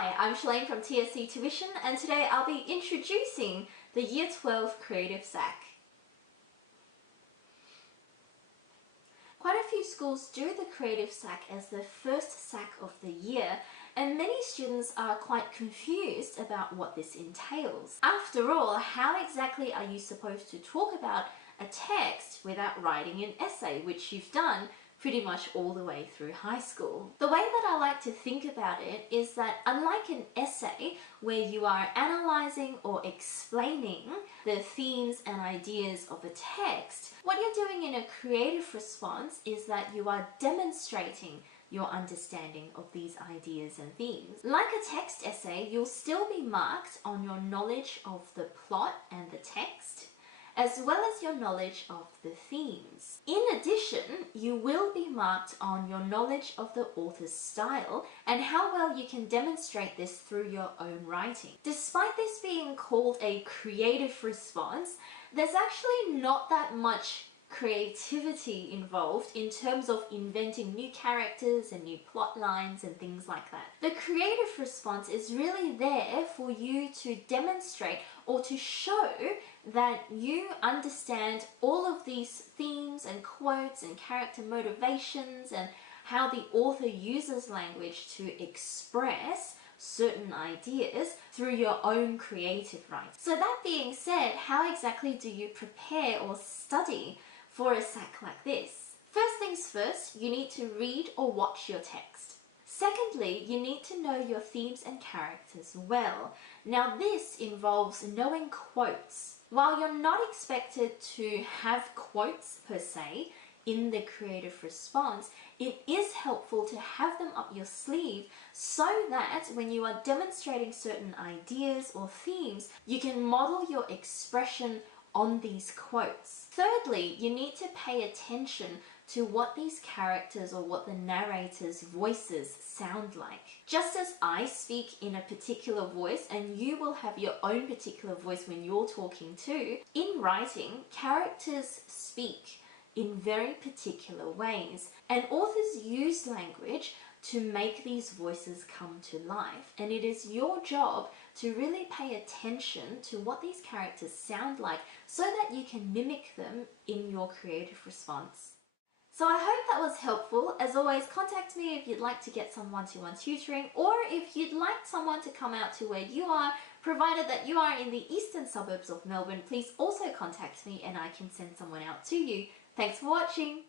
Hi, I'm Shalane from TSC Tuition, and today I'll be introducing the Year 12 Creative SAC. Quite a few schools do the Creative SAC as their first SAC of the year, and many students are quite confused about what this entails. After all, how exactly are you supposed to talk about a text without writing an essay, which you've done pretty much all the way through high school? The way that I like to think about it is that unlike an essay where you are analyzing or explaining the themes and ideas of a text, what you're doing in a creative response is that you are demonstrating your understanding of these ideas and themes. Like a text essay, you'll still be marked on your knowledge of the plot and the text, as well as your knowledge of the themes. In addition, you will be marked on your knowledge of the author's style and how well you can demonstrate this through your own writing. Despite this being called a creative response, there's actually not that much creativity involved in terms of inventing new characters and new plot lines and things like that. The creative response is really there for you to demonstrate or to show that you understand all of these themes and quotes and character motivations and how the author uses language to express certain ideas through your own creative writing. So that being said, how exactly do you prepare or study for a SAC like this? First things first, you need to read or watch your text. Secondly, you need to know your themes and characters well. Now this involves knowing quotes. While you're not expected to have quotes per se in the creative response, it is helpful to have them up your sleeve so that when you are demonstrating certain ideas or themes, you can model your expression on these quotes. Thirdly, you need to pay attention to what these characters or what the narrator's voices sound like. Just as I speak in a particular voice and you will have your own particular voice when you're talking too, in writing, characters speak in very particular ways, and authors use language to make these voices come to life, and it is your job to really pay attention to what these characters sound like so that you can mimic them in your creative response. So I hope that was helpful. As always, contact me if you'd like to get some one-to-one tutoring, or if you'd like someone to come out to where you are, provided that you are in the eastern suburbs of Melbourne. Please also contact me and I can send someone out to you. Thanks for watching.